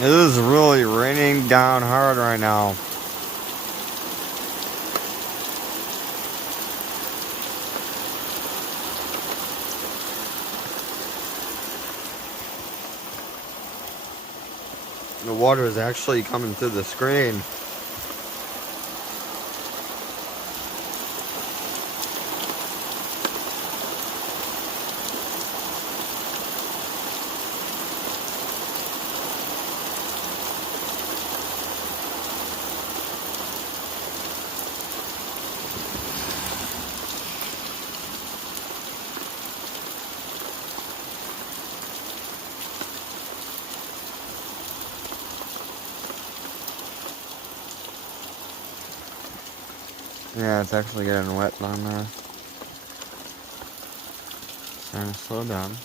It is really raining down hard right now. The water is actually coming through the screen. Yeah, it's actually getting wet down there. Starting to slow down.